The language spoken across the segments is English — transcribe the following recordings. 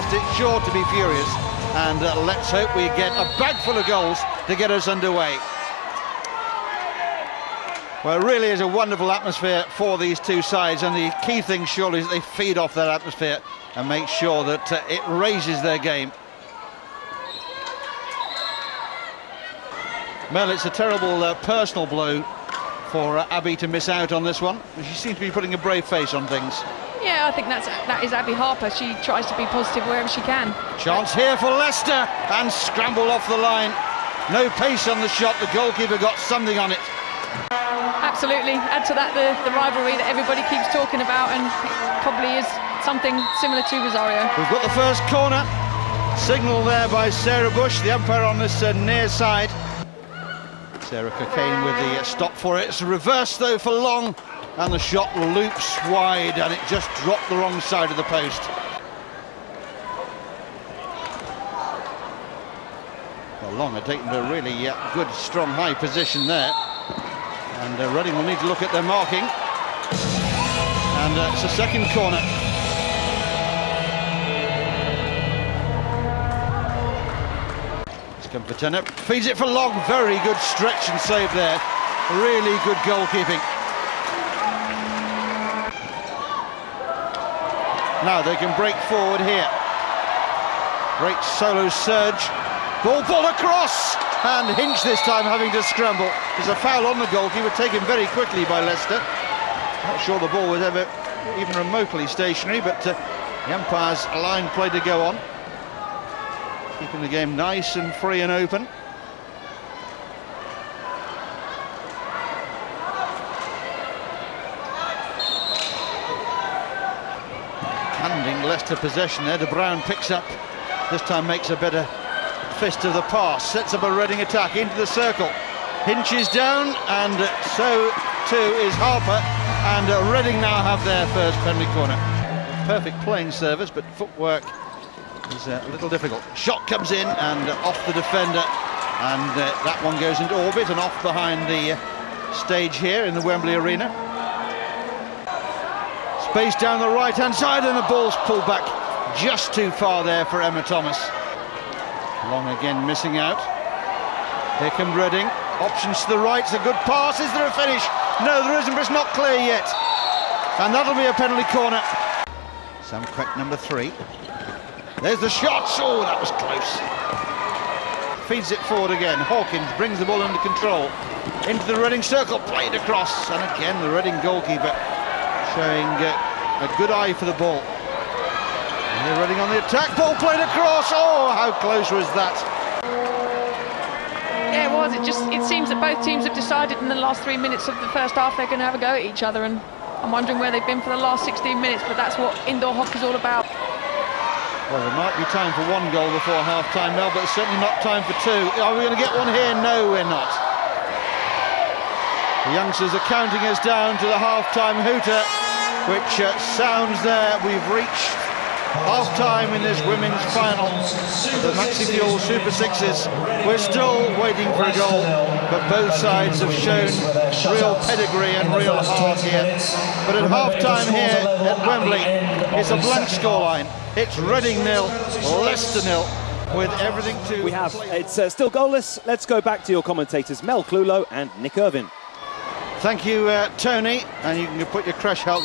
past it, sure to be furious. And let's hope we get a bag full of goals to get us underway. Well, it really is a wonderful atmosphere for these two sides, and the key thing surely is that they feed off that atmosphere and make sure that it raises their game. Mel, it's a terrible personal blow for Abby to miss out on this one. She seems to be putting a brave face on things. Yeah, I think that is Abby Harper. She tries to be positive wherever she can. Chance here for Leicester, and scramble off the line. No pace on the shot. The goalkeeper got something on it. Absolutely. Add to that the rivalry that everybody keeps talking about, and it probably is something similar to Rosario. We've got the first corner. Signal there by Sarah Bush, the umpire on this near side. Sarah Cocaine with the stop for it. It's reversed though for Long, and the shot loops wide, and it just dropped the wrong side of the post. Well, Long had taken a really good, strong, high position there. And Reading will need to look at their marking. And it's a second corner. It's come for Tennant. Feeds it for Long. Very good stretch and save there. Really good goalkeeping. Now they can break forward here. Great solo surge. Ball across. And Hinch this time having to scramble. There's a foul on the goalkeeper, taken very quickly by Leicester. Not sure the ball was ever even remotely stationary, but the umpires allowing play to go on. Keeping the game nice and free and open. Handing Leicester possession there. De Bruyne picks up. This time makes a better fist of the pass, sets up a Reading attack into the circle. Hinch is down, and so too is Harper, and Reading now have their first penalty corner. Perfect playing service, but footwork is a little difficult. Shot comes in and off the defender, and that one goes into orbit and off behind the stage here in the Wembley Arena. Space down the right-hand side, and the ball's pulled back just too far there for Emma Thomas. Long again missing out. Here come Reading. Options to the right. It's a good pass. Is there a finish? No, there isn't, but it's not clear yet. And that'll be a penalty corner. Sam Queck, number 3. There's the shot. Oh, that was close. Feeds it forward again. Hawkins brings the ball under control. Into the Reading circle. Played across. And again, the Reading goalkeeper showing a good eye for the ball. They're Reading on the attack, ball played across. Oh, how close was that? Yeah, it was. It seems that both teams have decided in the last 3 minutes of the first half they're going to have a go at each other, and I'm wondering where they've been for the last 16 minutes, but that's what indoor hockey's all about. Well, there might be time for one goal before half-time now, but it's certainly not time for two. Are we going to get one here? No, we're not. The youngsters are counting us down to the half-time hooter, which sounds there. We've reached half-time in this women's final of the Maxifuel Super Sixes. We're still waiting for a goal, but both sides have shown real pedigree and real heart here. But at half-time here at Wembley, it's a blank scoreline. It's Reading 0, Leicester 0, with everything to... It's still goalless. Let's go back to your commentators, Mel Clulo and Nick Irvin. Thank you, Tony, and you can put your crash hat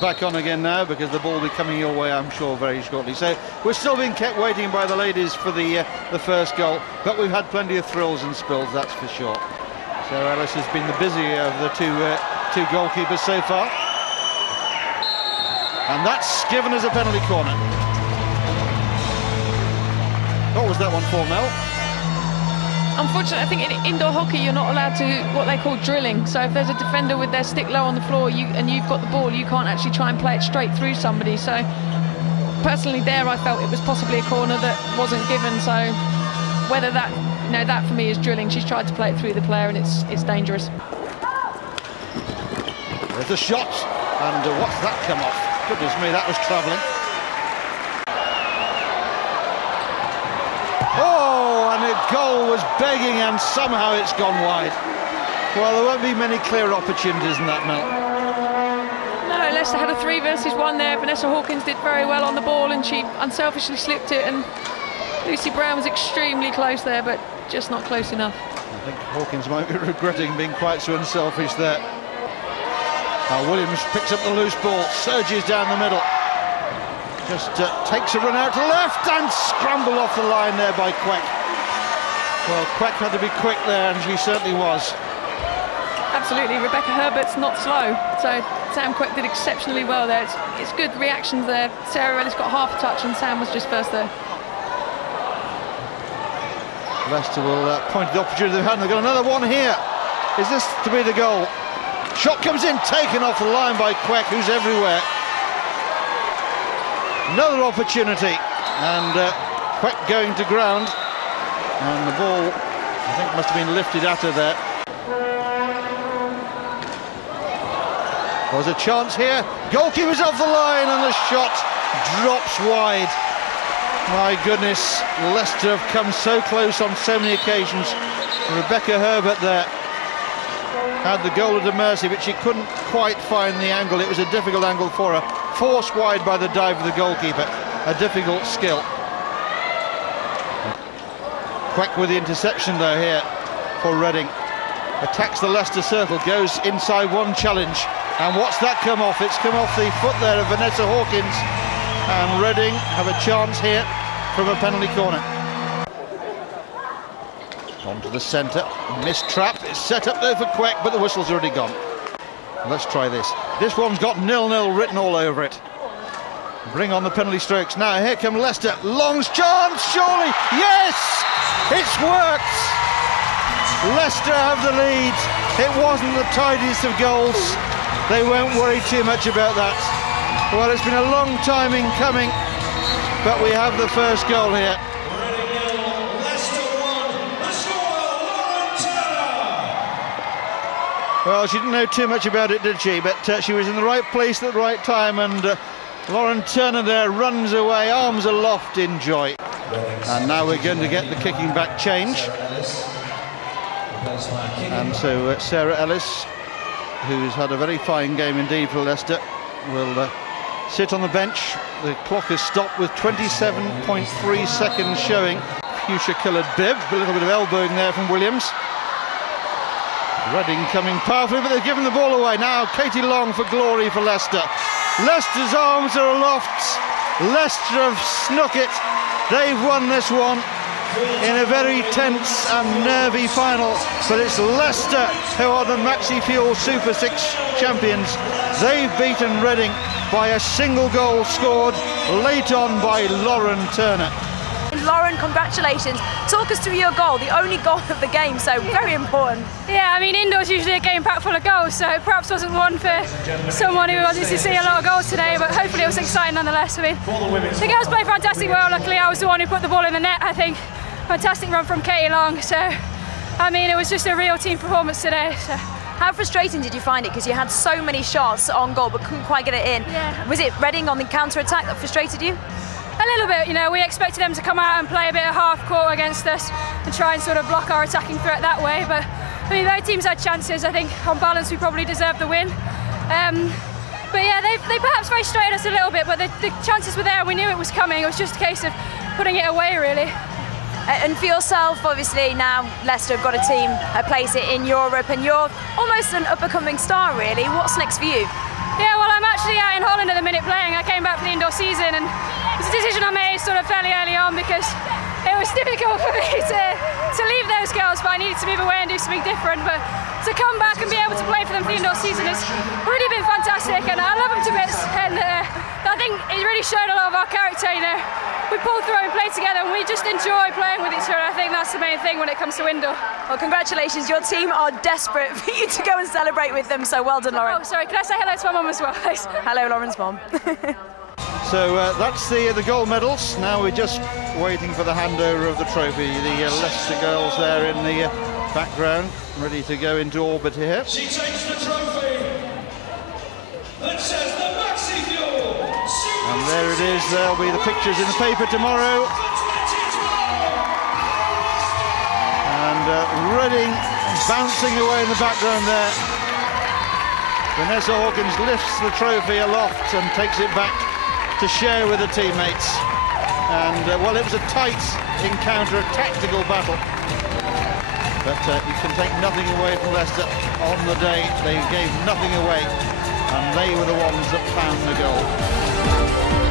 back on again now, because the ball will be coming your way, I'm sure, very shortly. So we're still being kept waiting by the ladies for the first goal, but we've had plenty of thrills and spills, that's for sure. Sarah Ellis has been the busier of the two goalkeepers so far, and that's given us a penalty corner. What was that one for, Mel? Unfortunately, I think in indoor hockey you're not allowed to what they call drilling. So if there's a defender with their stick low on the floor and you've got the ball, you can't actually try and play it straight through somebody. So personally there I felt it was possibly a corner that wasn't given. So whether that, that for me is drilling. She's tried to play it through the player, and it's dangerous. There's a shot, and what's that come off? Goodness me, that was travelling. And the goal was begging, and somehow it's gone wide. Well, there won't be many clear opportunities in that, Mel. No, Leicester had a 3 versus 1 there. Vanessa Hawkins did very well on the ball and she unselfishly slipped it, and Lucy Brown was extremely close there, but just not close enough. I think Hawkins might be regretting being quite so unselfish there. Now Williams picks up the loose ball, surges down the middle. Just takes a run out to left and scrambled off the line there by Quek. Well, Quek had to be quick there, and she certainly was. Absolutely, Rebecca Herbert's not slow, so Sam Quek did exceptionally well there. It's good reactions there. Sarah Ellis got half a touch and Sam was just first there. Leicester will point to the opportunity they've had, and they've got another one here. Is this to be the goal? Shot comes in, taken off the line by Quek, who's everywhere. Another opportunity, and Quek going to ground, and the ball, I think, must have been lifted at her there. There's a chance here. Goalkeeper's off the line, and the shot drops wide. My goodness, Leicester have come so close on so many occasions. Rebecca Herbert there had the goal at her mercy, but she couldn't quite find the angle. It was a difficult angle for her. Forced wide by the dive of the goalkeeper. A difficult skill. Quek with the interception though here for Reading. Attacks the Leicester circle, goes inside one challenge. And what's that come off? It's come off the foot there of Vanessa Hawkins. And Reading have a chance here from a penalty corner. On to the centre, missed trap, it's set up there for Quek, but the whistle's already gone. Let's try this. This one's got 0-0 written all over it. Bring on the penalty strokes. Now here come Leicester, Long's chance, surely, yes! It's worked! Leicester have the lead. It wasn't the tidiest of goals. They won't worry too much about that. Well, it's been a long time in coming, but we have the first goal here. Well, she didn't know too much about it, did she? But she was in the right place at the right time, and Lauren Turner there runs away, arms aloft in joy. And now we're going to get the kicking back change. And so Sarah Ellis, who's had a very fine game indeed for Leicester, will sit on the bench. The clock is stopped with 27.3 seconds showing. Fuchsia-coloured bib, a little bit of elbowing there from Williams. Reading coming powerfully, but they've given the ball away. Now Katie Long for glory for Leicester. Leicester's arms are aloft. Leicester have snuck it. They've won this one in a very tense and nervy final, but it's Leicester who are the Maxifuel Super 6 champions. They've beaten Reading by a single goal scored late on by Lauren Turner. Lauren, congratulations. Talk us through your goal, the only goal of the game, so very important. Yeah, I mean, indoors usually a game packed full of goals, so it perhaps wasn't one for someone who wanted to see a lot of goals today, but hopefully it was exciting nonetheless. I mean, the girls played fantastic well. Luckily, I was the one who put the ball in the net, I think. Fantastic run from Katie Long, so, I mean, it was just a real team performance today. So. How frustrating did you find it? Because you had so many shots on goal, but couldn't quite get it in. Yeah. Was it Reading on the counter-attack that frustrated you? A little bit, you know, we expected them to come out and play a bit of half-court against us and try and sort of block our attacking threat that way, but I mean, both teams had chances. I think on balance we probably deserved the win. But yeah, they perhaps frustrated us a little bit, but the chances were there and we knew it was coming. It was just a case of putting it away, really. And for yourself, obviously, now Leicester have got a team, a place in Europe, and you're almost an up-and-coming star, really. What's next for you? Yeah, well, I'm actually out in Holland at the minute playing. I came back for the indoor season, and it was a decision I made sort of fairly early on because it was difficult for me to leave those girls, but I needed to move away and do something different. But to come back and be able to play for them for the indoor season has really been fantastic, and I love them to bits. And I think it really showed a lot of our character, you know. We pulled through and played together, and we just enjoy playing with each other. I think that's the main thing when it comes to indoor. Well, congratulations. Your team are desperate for you to go and celebrate with them, so well done, Lauren. Oh, sorry, can I say hello to my mum as well, please? Hello, Lauren's mum. So that's the gold medals. Now we're just waiting for the handover of the trophy. The Leicester girls there in the background, ready to go into orbit here. She takes the trophy that says the Maxifuel. And there it is. There'll be the pictures in the paper tomorrow. And Reading bouncing away in the background there. Vanessa Hawkins lifts the trophy aloft and takes it back to share with her teammates. And, well, it was a tight encounter, a tactical battle. But you can take nothing away from Leicester on the day. They gave nothing away, and they were the ones that found the goal.